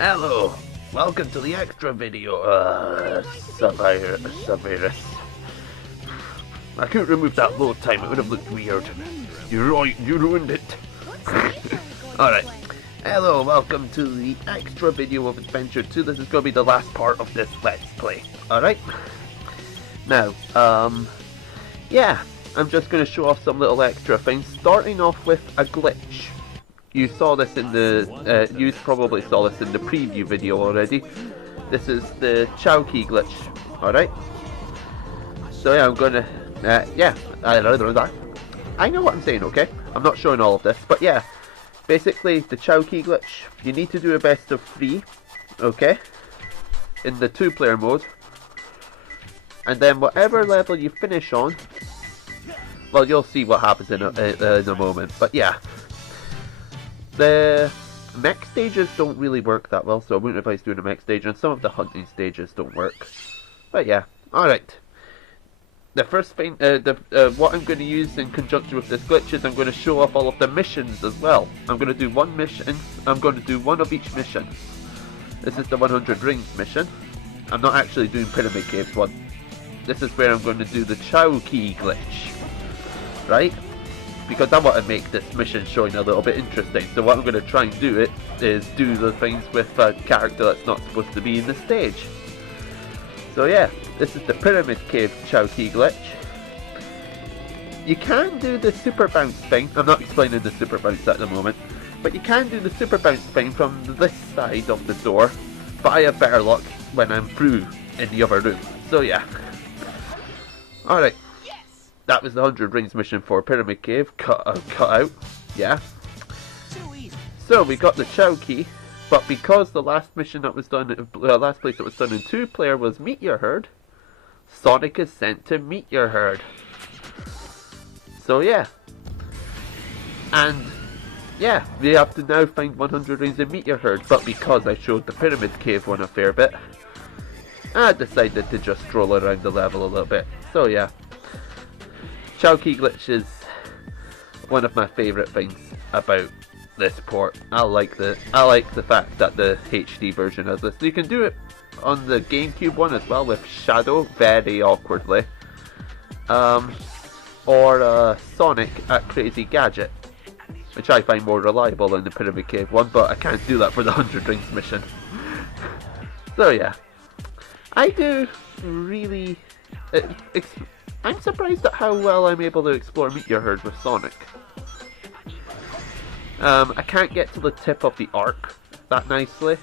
Hello, welcome to the extra video, Savirus. I couldn't remove that load time, it would have looked weird. You ruined it. Alright, hello, welcome to the extra video of Adventure 2. This is going to be the last part of this Let's Play. Alright? Now, yeah, I'm just going to show off some little extra things, starting off with a glitch. You saw this in the, you probably saw this in the preview video already. This is the Chadgehog glitch, alright? So yeah, I'm gonna, yeah, I know what I'm saying, okay? I'm not showing all of this, but yeah. Basically, the Chadgehog glitch, you need to do a best of 3, okay? In the 2-player mode. And then whatever level you finish on, well, you'll see what happens in a moment, but yeah. The mech stages don't really work that well, so I wouldn't advise doing a mech stage, and some of the hunting stages don't work. But yeah, alright. The first thing, what I'm going to use in conjunction with this glitch is I'm going to show off all of the missions as well. I'm going to do one mission, I'm going to do one of each mission. This is the 100 rings mission. I'm not actually doing Pyramid Caves one. This is where I'm going to do the Chadgehog glitch. Right? Because I want to make this mission showing a little bit interesting. So what I'm going to try and do is do the things with a character that's not supposed to be in the stage. So yeah, this is the Pyramid Cave Chadgehog glitch. You can do the super bounce thing. I'm not explaining the super bounce at the moment. But you can do the super bounce thing from this side of the door. But I have better luck when I'm through in the other room. So yeah. Alright. That was the 100 rings mission for Pyramid Cave, cut out, yeah. So we got the Chadgehog, but because the last mission that was done, last place that was done in 2-player was Meteor Herd, Sonic is sent to Meteor Herd. So yeah. And yeah, we have to now find 100 rings in Meteor Herd, but because I showed the Pyramid Cave one a fair bit, I decided to just stroll around the level a little bit. So yeah. Chadgehog glitch is one of my favourite things about this port. I like the fact that the HD version has this. You can do it on the GameCube one as well with Shadow very awkwardly, or Sonic at Crazy Gadget, which I find more reliable than the Pyramid Cave one, but I can't do that for the 100 rings mission. So yeah, I do really. I'm surprised at how well I'm able to explore Meteor Herd with Sonic. I can't get to the tip of the arc that nicely.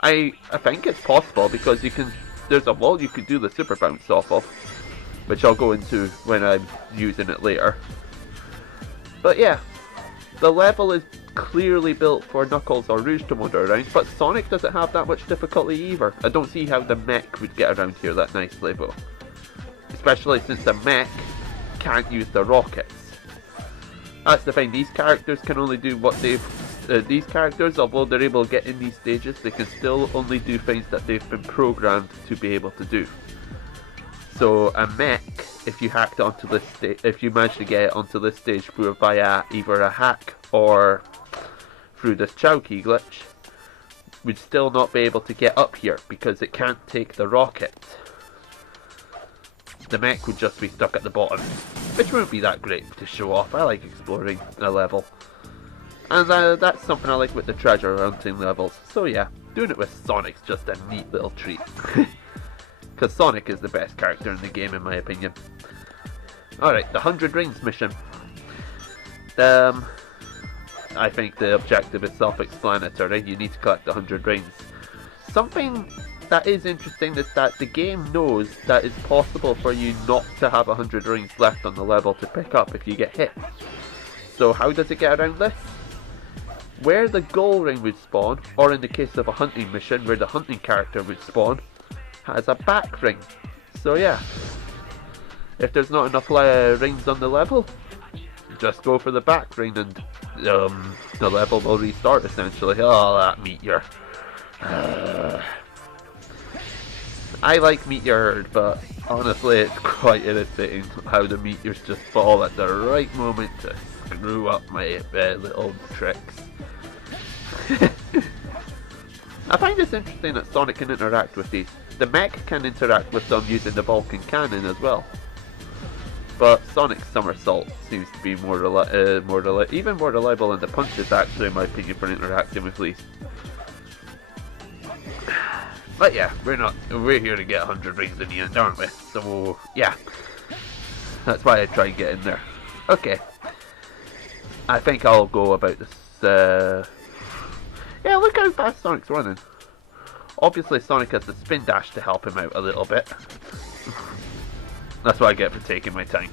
I think it's possible because you can. There's a wall you could do the super bounce off of, which I'll go into when I'm using it later. But yeah, the level is clearly built for Knuckles or Rouge to wander around, but Sonic doesn't have that much difficulty either. I don't see how the mech would get around here that nicely though. Especially since the mech can't use the rockets. That's the thing, these characters can only do what these characters, although they're able to get in these stages, they can still only do things that they've been programmed to be able to do. So a mech, if you hacked onto this stage, if you managed to get it onto this stage through via either a hack or through this Chadgehog glitch, would still not be able to get up here because it can't take the rockets. The mech would just be stuck at the bottom, which won't be that great to show off. I like exploring a level, and that's something I like with the treasure hunting levels. So yeah, doing it with Sonic's just a neat little treat, because Sonic is the best character in the game in my opinion. Alright, the 100 rings mission. I think the objective is self-explanatory. You need to collect 100 rings. Something that is interesting is that the game knows that it's possible for you not to have 100 rings left on the level to pick up if you get hit. So how does it get around this? Where the goal ring would spawn, or in the case of a hunting mission where the hunting character would spawn, has a back ring. So yeah, if there's not enough rings on the level, just go for the back ring and the level will restart essentially. Oh, that meteor. I like Meteor Herd, but honestly it's quite irritating how the meteors just fall at the right moment to screw up my little tricks. I find this interesting that Sonic can interact with these. The mech can interact with them using the Vulcan cannon as well. But Sonic's somersault seems to be even more reliable than the punches, actually, in my opinion, for interacting with these. But yeah, we're here to get 100 rings in the end, aren't we? So yeah, that's why I try and get in there. Okay, I think I'll go about this. Yeah, look how fast Sonic's running. Obviously, Sonic has the spin dash to help him out a little bit. That's what I get for taking my time.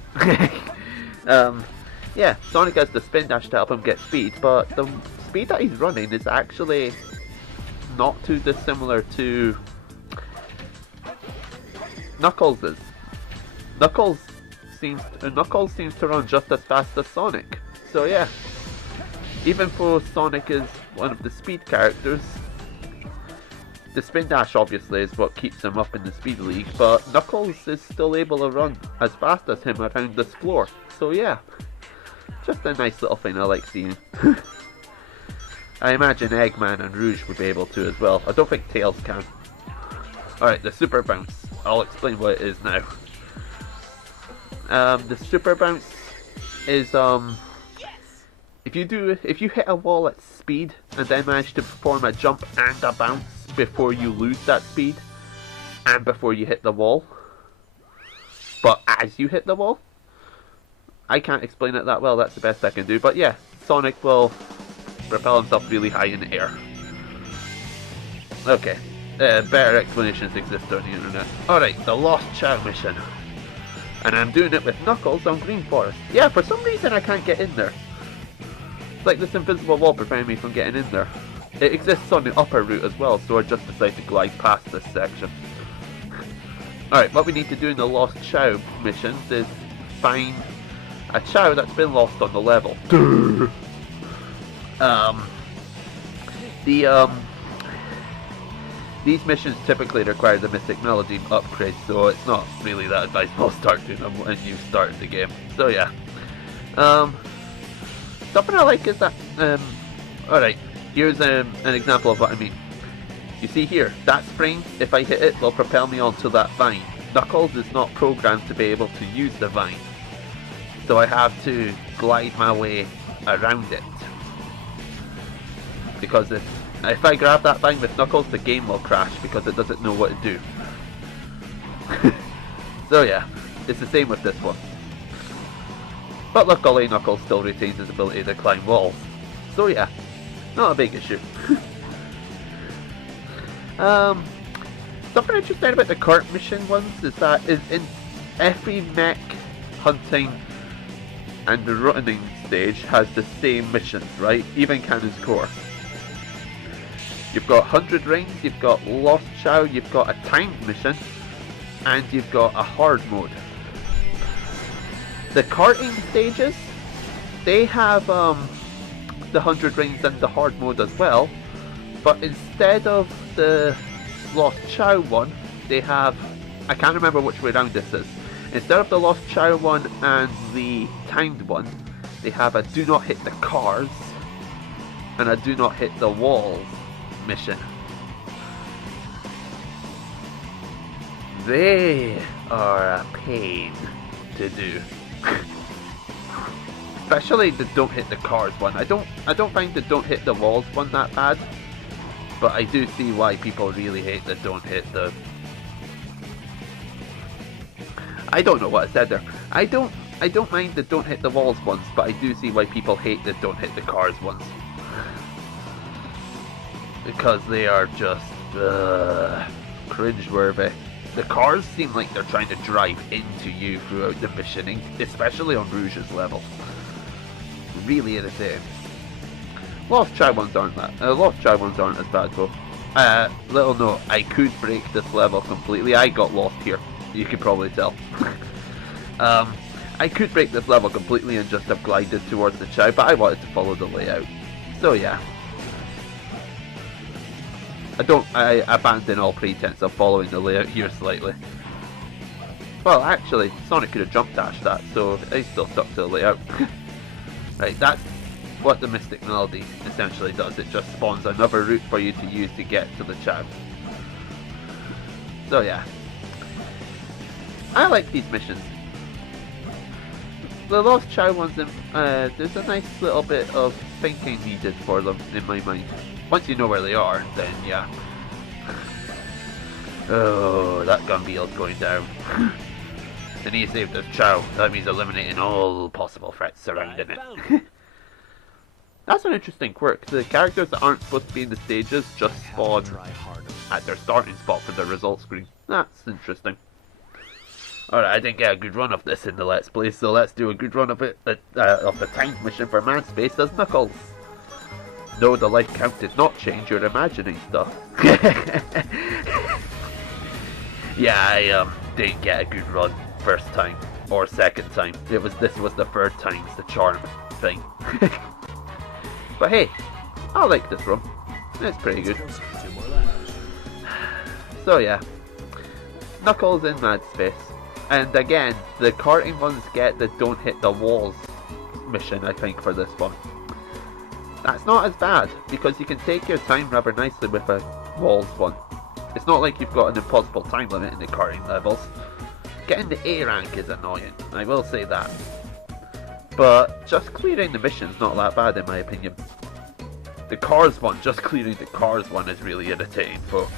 Yeah, Sonic has the spin dash to help him get speed, but the speed that he's running is actually not too dissimilar to Knuckles'. Knuckles seems to run just as fast as Sonic. So yeah, even though Sonic is one of the speed characters, the spin dash obviously is what keeps him up in the speed league, but Knuckles is still able to run as fast as him around this floor. So yeah, just a nice little thing I like seeing. I imagine Eggman and Rouge would be able to as well. I don't think Tails can. Alright, the super bounce. I'll explain what it is now. The super bounce is if you hit a wall at speed and then manage to perform a jump and a bounce before you lose that speed and before you hit the wall, but as you hit the wall, I can't explain it that well. That's the best I can do. But yeah, Sonic will propel himself really high in the air. Okay, better explanations exist on the internet. Alright, the Lost Chow mission. And I'm doing it with Knuckles on Green Forest. Yeah, for some reason I can't get in there. It's like this invisible wall preventing me from getting in there. It exists on the upper route as well, so I just decided to glide past this section. Alright, what we need to do in the Lost Chow missions is find a Chow that's been lost on the level. These missions typically require the Mystic Melody upgrade, so it's not really that advisable to start doing them when you start the game. So yeah. Something I like is that, alright, here's an example of what I mean. You see here, that spring, if I hit it, will propel me onto that vine. Knuckles is not programmed to be able to use the vine, so I have to glide my way around it. Because if I grab that vine with Knuckles, the game will crash because it doesn't know what to do. So yeah, it's the same with this one. But luckily Knuckles still retains his ability to climb walls. So yeah, not a big issue. Something interesting about the current mission ones is that in every mech hunting and the running stage has the same missions, right? Even Cannon's Core. You've got 100 rings, you've got Lost Chow, you've got a timed mission, and you've got a hard mode. The karting stages, they have the 100 rings and the hard mode as well, but instead of the Lost Chow one, they have, I can't remember which way around this is, instead of the Lost Chow one and the timed one, they have a do not hit the cars and a do not hit the walls mission. They are a pain to do. Especially the don't hit the cars one. I don't find the don't hit the walls one that bad, but I do see why people really hate the don't hit the... I don't know what I said there. I don't mind the don't hit the walls ones, but I do see why people hate the don't hit the cars ones. Because they are just cringeworthy. The cars seem like they're trying to drive into you throughout the missioning, especially on Rouge's level. Really irritating. Lost Chow ones aren't as bad though. Little note, I could break this level completely. I got lost here, you can probably tell. I could break this level completely and just have glided towards the Chow, but I wanted to follow the layout. So yeah. I abandon all pretense of following the layout here slightly. Well, actually, Sonic could have jump dashed that, so I still stuck to the layout. Right, that's what the Mystic Melody essentially does. It just spawns another route for you to use to get to the Chow. So yeah, I like these missions. The Lost Chow ones, there's a nice little bit of thinking needed for them in my mind. Once you know where they are, then yeah. Oh, that Gunbeel's going down. They need to save this Chow. That means eliminating all possible threats surrounding it. That's an interesting quirk. The characters that aren't supposed to be in the stages just spawn at their starting spot for the results screen. That's interesting. Alright, I didn't get a good run of this in the Let's Play, so let's do a good run of it, of the timed mission for Man Space as Knuckles. No, the life count did not change, you're imagining stuff. Yeah, I didn't get a good run first time, or second time. This was the third time's the charm thing. But hey, I like this run. It's pretty good. So yeah, Knuckles in Mad Space. And again, the karting ones get the don't hit the walls mission, I think, for this one. That's not as bad, because you can take your time rather nicely with a walls one. It's not like you've got an impossible time limit in the karting levels. Getting the A rank is annoying, I will say that. But just clearing the mission's not that bad in my opinion. The cars one, just clearing the cars one is really irritating, so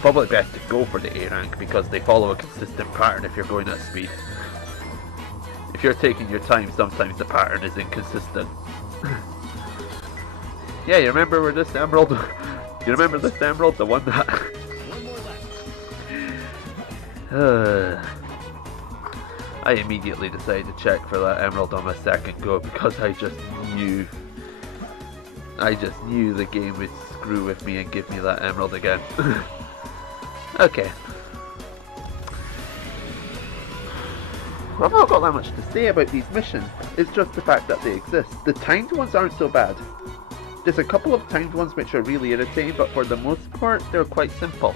probably best to go for the A rank because they follow a consistent pattern if you're going at speed. If you're taking your time, sometimes the pattern is inconsistent. Yeah, you remember where this emerald? You remember this emerald? The one that... I immediately decided to check for that emerald on my second go because I just knew the game would screw with me and give me that emerald again. Okay. I've not got that much to say about these missions. It's just the fact that they exist. The timed ones aren't so bad. There's a couple of timed ones which are really irritating, but for the most part, they're quite simple.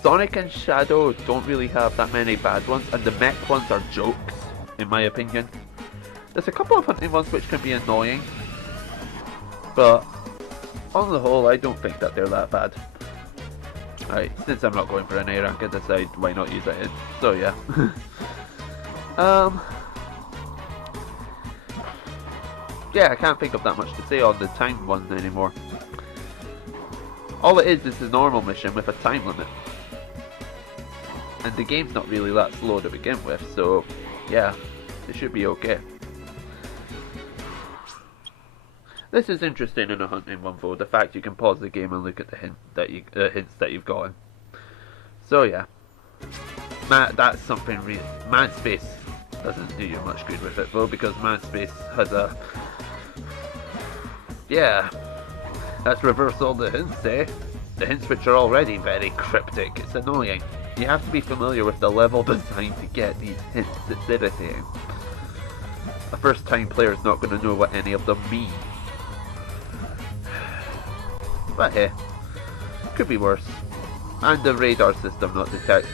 Sonic and Shadow don't really have that many bad ones, and the mech ones are jokes, in my opinion. There's a couple of hunting ones which can be annoying, but on the whole, I don't think that they're that bad. Alright, since I'm not going for an A rank, I decide why not use it in. So yeah. Yeah, I can't think of that much to say on the timed one anymore. All it is a normal mission with a time limit. And the game's not really that slow to begin with, so yeah, it should be okay. This is interesting in a hunting one though, the fact you can pause the game and look at the hints that you've gotten. So yeah, that's something real. Man Space doesn't do you much good with it though, because Man Space has a... Yeah, let's reverse all the hints, eh? The hints which are already very cryptic, it's annoying. You have to be familiar with the level design to get these hints, it's irritating. A first time player is not going to know what any of them mean. But hey, could be worse. And the radar system not detect.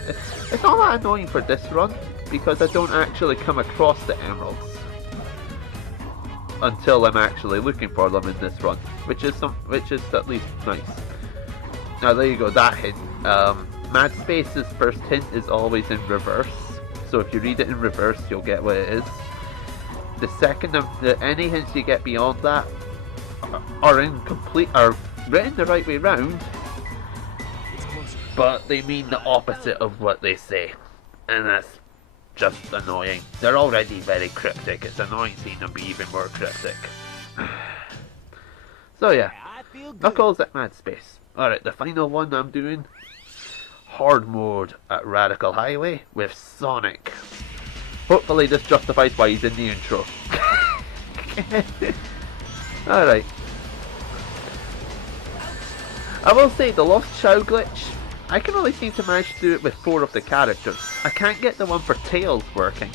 It's not that annoying for this run, because I don't actually come across the emeralds until I'm actually looking for them in this run, which is at least nice. Now there you go, that hint. Mad Space's first hint is always in reverse, so if you read it in reverse, you'll get what it is. The second any hints you get beyond that are written the right way round, but they mean the opposite of what they say, and that's just annoying. They're already very cryptic, it's annoying seeing them be even more cryptic. So yeah, Knuckles at Mad Space. Alright, the final one I'm doing, Hard Mode at Radical Highway with Sonic. Hopefully this justifies why he's in the intro. Alright. I will say, the Lost Chow glitch, I can only seem to manage to do it with 4 of the characters. I can't get the one for Tails working,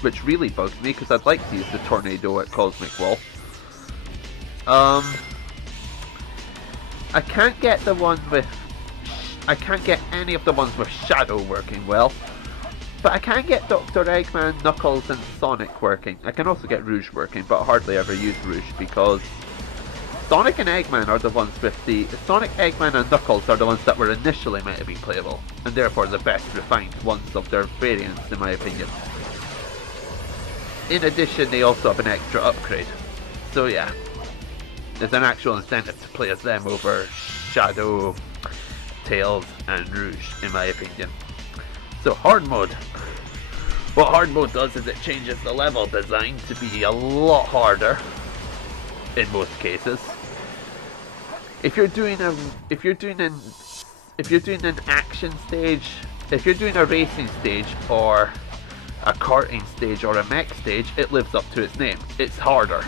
which really bugs me because I'd like to use the Tornado at Cosmic Wall. I can't get the one with... I can't get any of the ones with Shadow working well. But I can get Dr. Eggman, Knuckles and Sonic working. I can also get Rouge working, but I hardly ever use Rouge because Sonic and Eggman are the ones with the... Sonic, Eggman and Knuckles are the ones that were initially meant to be playable, and therefore the best refined ones of their variants in my opinion. In addition, they also have an extra upgrade. So yeah, there's an actual incentive to play as them over Shadow, Tails and Rouge in my opinion. So hard mode. What hard mode does is it changes the level design to be a lot harder in most cases. If you're doing an action stage, if you're doing a racing stage or a karting stage or a mech stage, it lives up to its name. It's harder.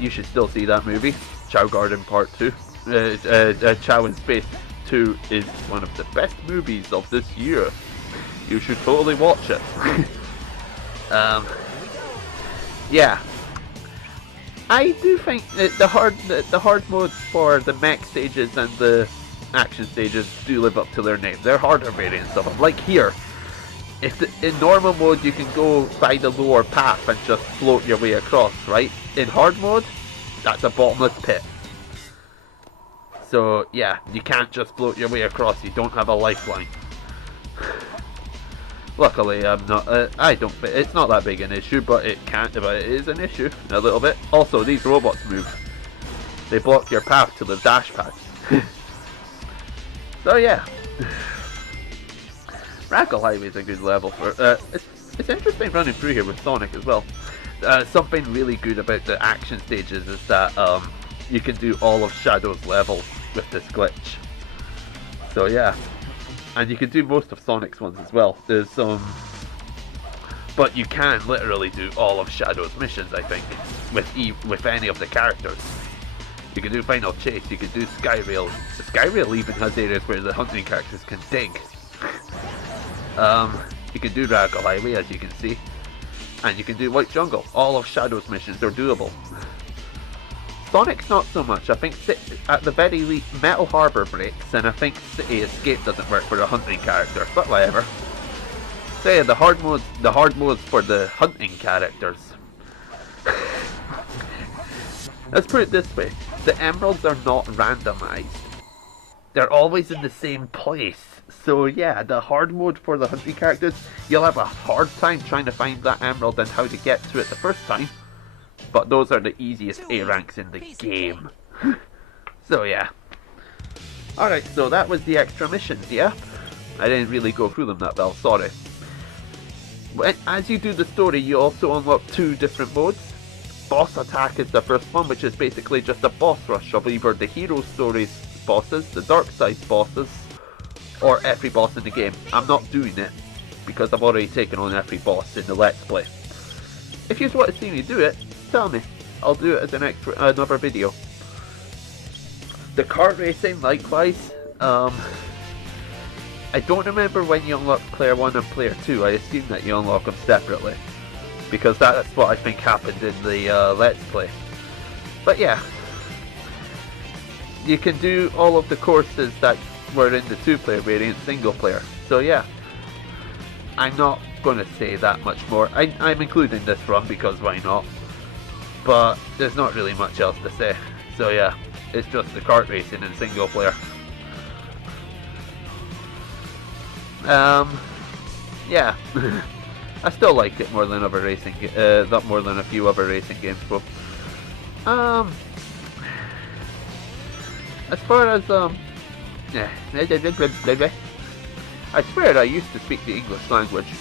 You should still see that movie, Chow Garden Part 2. Chow in Space 2 is one of the best movies of this year. You should totally watch it. Yeah. I do think that the hard modes for the mech stages and the action stages do live up to their name. They're harder variants of them. Like here, in normal mode you can go by the lower path and just float your way across, right? In hard mode, that's a bottomless pit. So yeah, you can't just float your way across. You don't have a lifeline. Luckily, I'm not. It's not that big an issue, but it is an issue a little bit. Also, these robots move. They block your path to the dash pads. So yeah, Radical Highway is a good level for. It's interesting running through here with Sonic as well. Something really good about the action stages is that you can do all of Shadow's levels with this glitch. So yeah. And you can do most of Sonic's ones as well. There's some... But you can literally do all of Shadow's missions, I think, with any of the characters. You can do Final Chase, you can do Skyrail. Skyrail even has areas where the hunting characters can dig. You can do Radical Highway, as you can see. And you can do White Jungle. All of Shadow's missions are doable. Sonic's not so much. I think at the very least Metal Harbor breaks, and I think City Escape doesn't work for a hunting character, but whatever. So yeah, the hard modes for the hunting characters. Let's put it this way, the emeralds are not randomized. They're always in the same place. So yeah, the hard mode for the hunting characters, you'll have a hard time trying to find that emerald and how to get to it the first time. But those are the easiest A ranks in the game. So yeah. Alright, so that was the extra missions, yeah? I didn't really go through them that well, sorry. As you do the story, you also unlock 2 different modes. Boss Attack is the first one, which is basically just a boss rush of either the Hero Stories bosses, the Dark Side bosses, or every boss in the game. I'm not doing it, because I've already taken on every boss in the Let's Play. If you just want to see me do it, tell me. I'll do it as another video. The kart racing, likewise. I don't remember when you unlock player 1 and player 2. I assume that you unlock them separately, because that's what I think happened in the Let's Play. But yeah, you can do all of the courses that were in the 2-player variant single player. So yeah, I'm not going to say that much more. I'm including this run because why not? But there's not really much else to say. So yeah, it's just the kart racing in single player. Yeah, I still like it more than other racing, not more than a few other racing games. But as far as yeah, I swear I used to speak the English language.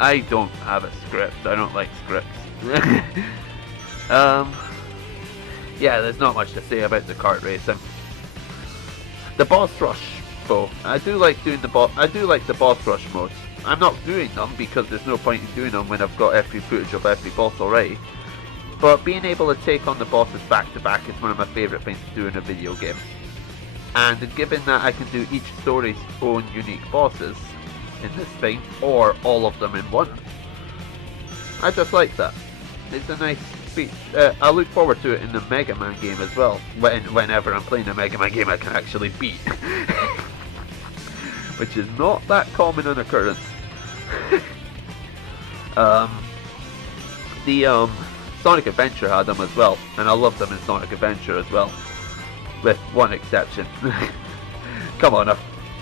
I don't have a script. I don't like scripts. Yeah, there's not much to say about the kart racing. The boss rush, though, I do like doing the boss. I do like the boss rush modes. I'm not doing them because there's no point in doing them when I've got every footage of every boss already. But being able to take on the bosses back to back is one of my favourite things to do in a video game. And given that I can do each story's own unique bosses in this thing, or all of them in one, I just like that. It's a nice feature. I look forward to it in the Mega Man game as well. Whenever I'm playing a Mega Man game I can actually beat. Which is not that common an occurrence. The Sonic Adventure had them as well, and I loved them in Sonic Adventure as well. With one exception. Come on, a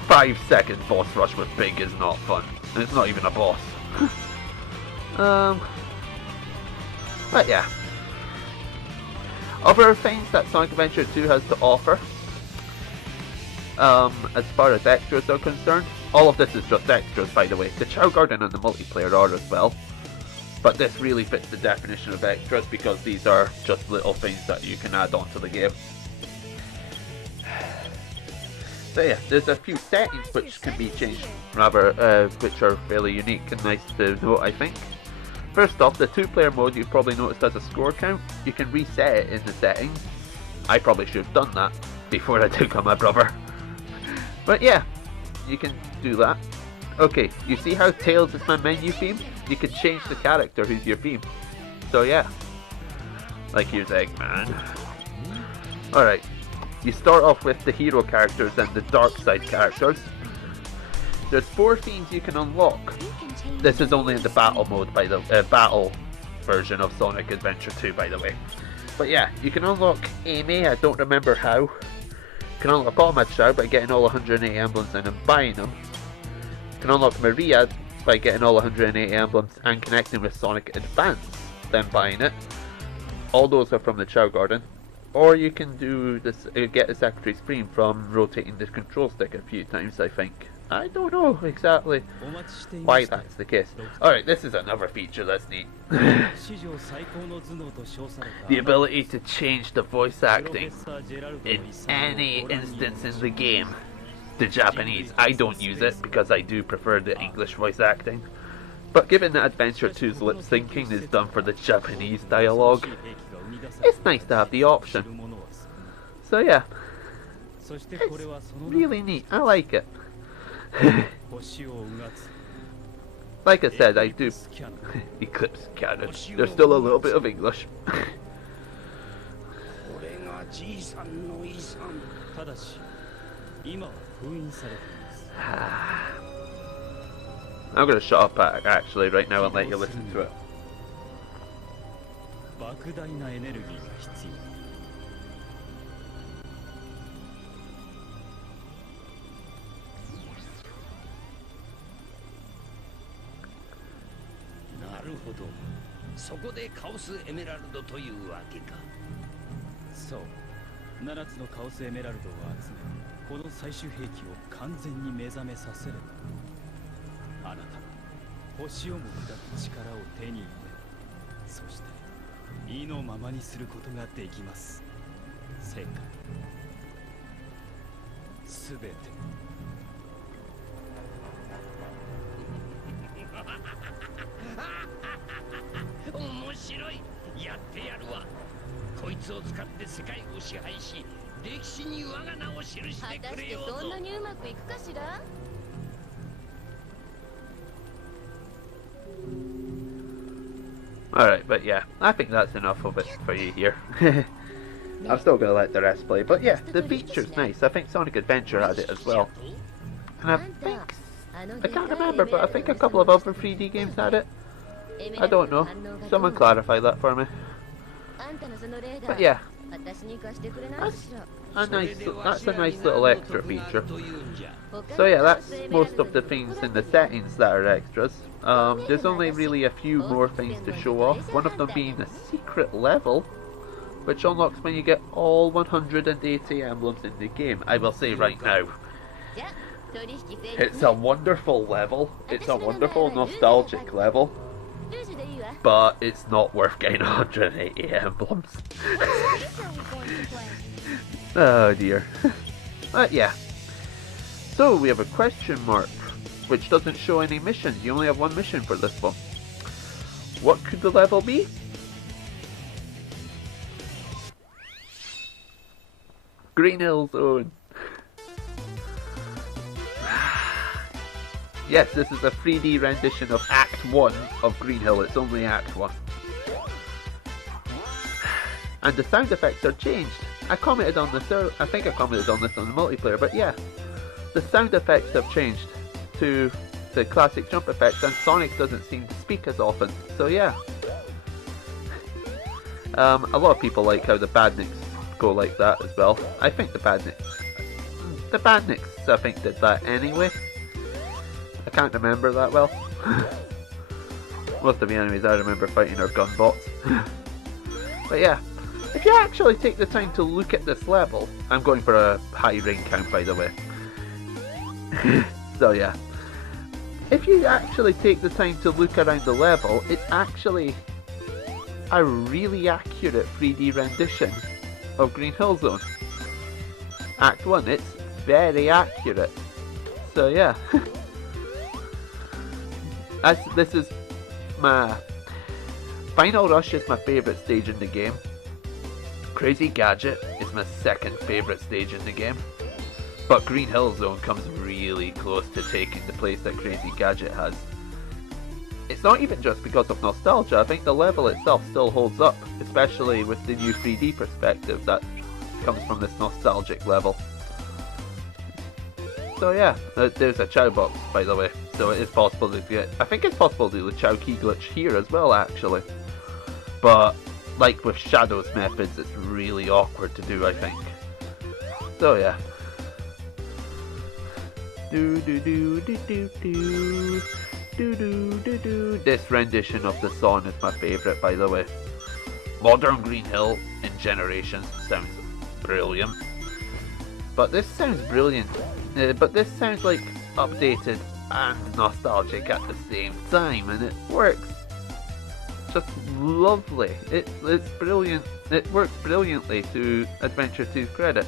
5-second boss rush with Big is not fun. And it's not even a boss. But yeah. Other things that Sonic Adventure 2 has to offer, as far as extras are concerned, all of this is just extras, by the way. The Chow Garden and the multiplayer are as well. But this really fits the definition of extras because these are just little things that you can add on to the game. So yeah, there's a few settings which can be changed, rather, which are fairly unique and nice to note, I think. First off, the 2-player mode you've probably noticed has a score count. You can reset it in the settings. I probably should have done that before I took on my brother. But yeah, you can do that. Okay, you see how Tails is my menu theme? You can change the character who's your theme. So yeah, like here's Eggman. Alright, you start off with the hero characters and the dark side characters. There's 4 themes you can unlock. This is only in the battle mode, by the battle version of Sonic Adventure 2, by the way. But yeah, you can unlock Amy. I don't remember how. You can unlock all Chow by getting all 180 emblems and then buying them. You can unlock Maria by getting all 180 emblems and connecting with Sonic Advance, then buying it. All those are from the Chow Garden. Or you can do this, get the Secretary Supreme from rotating the control stick a few times, I think. I don't know exactly why that's the case. Alright, this is another feature that's neat. The ability to change the voice acting in any instance in the game to Japanese. I don't use it because I do prefer the English voice acting. But given that Adventure 2's lip syncing is done for the Japanese dialogue, it's nice to have the option. So yeah, it's really neat. I like it. Like I said, I do Eclipse Cannon. There's still a little bit of English. I'm gonna shut up actually right now and let you listen to it. そこでカオスエメラルドというわけか。そう。7つのカオスエメラルドを集め、この最終兵器を完全に目覚めさせれば、あなたは星をも砕く力を手に入れ、そして意のままにすることができます。世界すべて。面白い。やってやるわ。こいつを使って世界を支配し、歴史に我が名を記してくれようと。果たしてそんなにうまくいくかしら。Alright, but yeah, I think that's enough of it for you here. I'm still gonna let the rest play, but yeah, the feature's nice. I think Sonic Adventure had it as well. And I think, I can't remember, but I think a couple of other 3D games had it. I don't know. Someone clarify that for me. But yeah, that's a nice little extra feature. So yeah, that's most of the things in the settings that are extras. There's only really a few more things to show off. One of them being a secret level, which unlocks when you get all 180 emblems in the game. I will say right now, it's a wonderful level. It's a wonderful nostalgic level. But it's not worth getting 180 emblems. Oh dear. But yeah. So we have a question mark, which doesn't show any missions. You only have one mission for this one. What could the level be? Green Hill Zone. Yes, this is a 3D rendition of Act 1 of Green Hill. It's only Act 1. and the sound effects are changed. I commented on this, I think I commented on this on the multiplayer, but yeah, the sound effects have changed to the classic jump effects, and Sonic doesn't seem to speak as often, so yeah. A lot of people like how the Badniks go like that as well. I think the Badniks I think did that anyway. I can't remember that well. Most of the enemies I remember fighting are gun bots. But yeah, if you actually take the time to look at this level, I'm going for a high ring count by the way. So yeah, if you actually take the time to look around the level, it's actually a really accurate 3D rendition of Green Hill Zone. Act 1, it's very accurate. So yeah. This is my Final Rush is my favourite stage in the game. Crazy Gadget is my second favourite stage in the game. But Green Hill Zone comes really close to taking the place that Crazy Gadget has. It's not even just because of nostalgia, I think the level itself still holds up, especially with the new 3D perspective that comes from this nostalgic level. So yeah, there's a Chow box by the way, so it is possible to get, I think it's possible to do the Chow key glitch here as well actually. But like with Shadow's methods, it's really awkward to do I think. So yeah. This rendition of the song is my favourite by the way. Modern Green Hill in Generations sounds brilliant. But this sounds brilliant. But this sounds like updated and nostalgic at the same time, and it works just lovely. It's brilliant. It works brilliantly to Adventure 2's credit.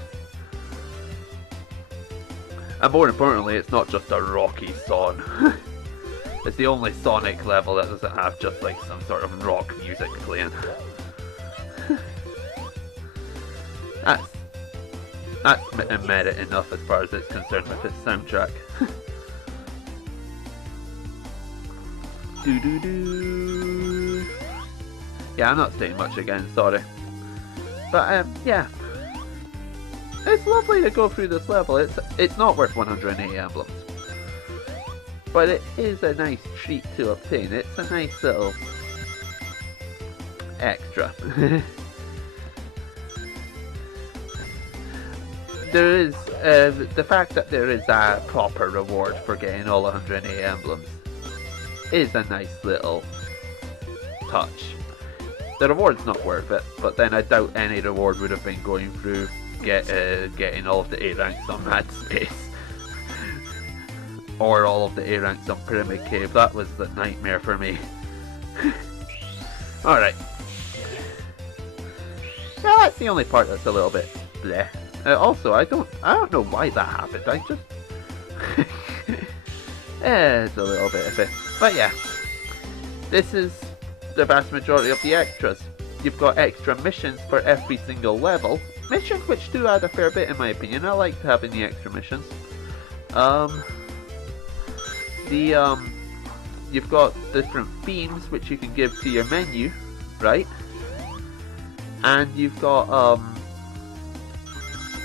And more importantly, it's not just a rocky song. It's the only Sonic level that doesn't have just like some sort of rock music playing. That's merit enough as far as it's concerned with its soundtrack. Yeah, I'm not saying much again, sorry. But yeah. It's lovely to go through this level. It's not worth 180 emblems. But it is a nice treat to obtain. It's a nice little extra. There is the fact that there is a proper reward for getting all 180 emblems is a nice little touch. The reward's not worth it, but then I doubt any reward would have been going through getting all of the A ranks on Mad Space or all of the A ranks on Pyramid Cave. That was the nightmare for me. Alright. Yeah, that's the only part that's a little bit bleh. Also, I don't know why that happened. I just it's a little bit of it. But yeah, this is the vast majority of the extras. You've got extra missions for every single level. Missions which do add a fair bit in my opinion. I like having the extra missions. You've got different themes which you can give to your menu, right? And you've got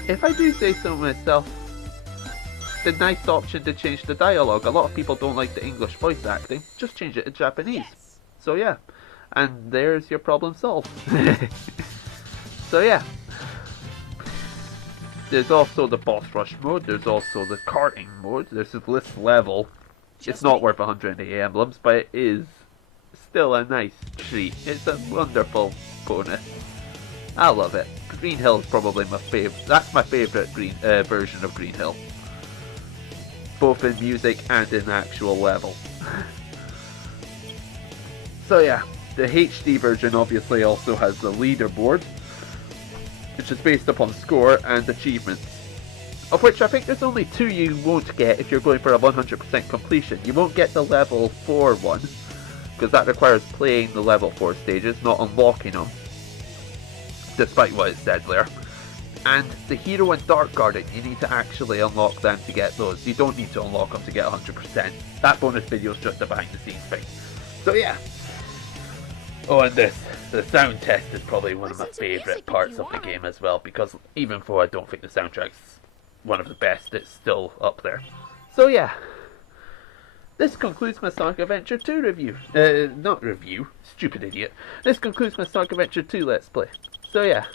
if I do say so myself, the nice option to change the dialogue. A lot of people don't like the English voice acting. Just change it to Japanese. So yeah, and there's your problem solved. So yeah. There's also the boss rush mode. There's also the karting mode. There's this level. It's not worth 180 emblems, but it is still a nice treat. It's a wonderful bonus. I love it. Green Hill is probably my favourite. That's my favourite version of Green Hill. Both in music and in actual level. So yeah, the HD version obviously also has the leaderboard, which is based upon score and achievements. Of which I think there's only 2 you won't get if you're going for a 100% completion. You won't get the level 4 one, because that requires playing the level 4 stages, not unlocking them. Despite what it said there. And the Hero and Dark Garden, you need to actually unlock them to get those. You don't need to unlock them to get 100%. That bonus video is just a behind the scenes thing. So yeah. Oh, and the sound test is probably one of my favourite parts of the game as well, because even though I don't think the soundtrack's one of the best, it's still up there. So yeah, this concludes my Sonic Adventure 2 review. Not review, stupid idiot. This concludes my Sonic Adventure 2 Let's Play. So yeah,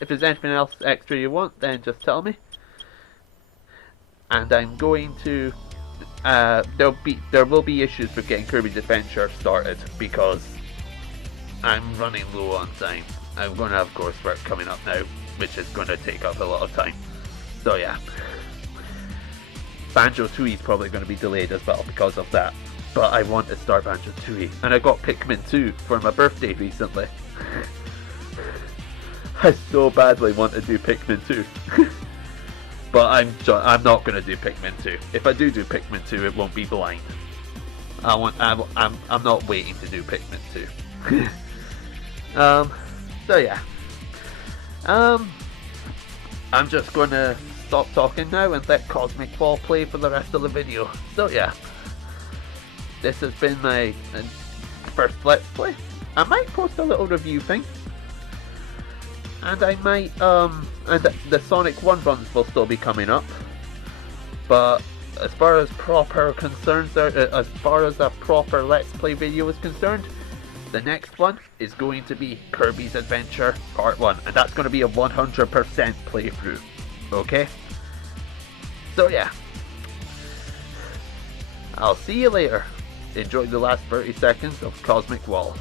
if there's anything else extra you want, then just tell me. And I'm going to... there will be issues with getting Kirby's Adventure started, because I'm running low on time. I'm going to have coursework coming up now, which is going to take up a lot of time. So yeah. Banjo-Tooie is probably going to be delayed as well because of that. But I want to start Banjo-Tooie. And I got Pikmin 2 for my birthday recently. I so badly want to do Pikmin 2. But I'm not going to do Pikmin 2. If I do Pikmin 2, it won't be blind. I'm not waiting to do Pikmin 2. So yeah. I'm just gonna stop talking now and let Cosmic Ball play for the rest of the video. So yeah. This has been my first Let's Play. I might post a little review thing. And I might, and the Sonic 1 runs will still be coming up. But as far as as far as a proper Let's Play video is concerned, the next one is going to be Kirby's Adventure Part 1, and that's going to be a 100% playthrough, okay? So yeah, I'll see you later. Enjoy the last 30 seconds of Cosmic Wall.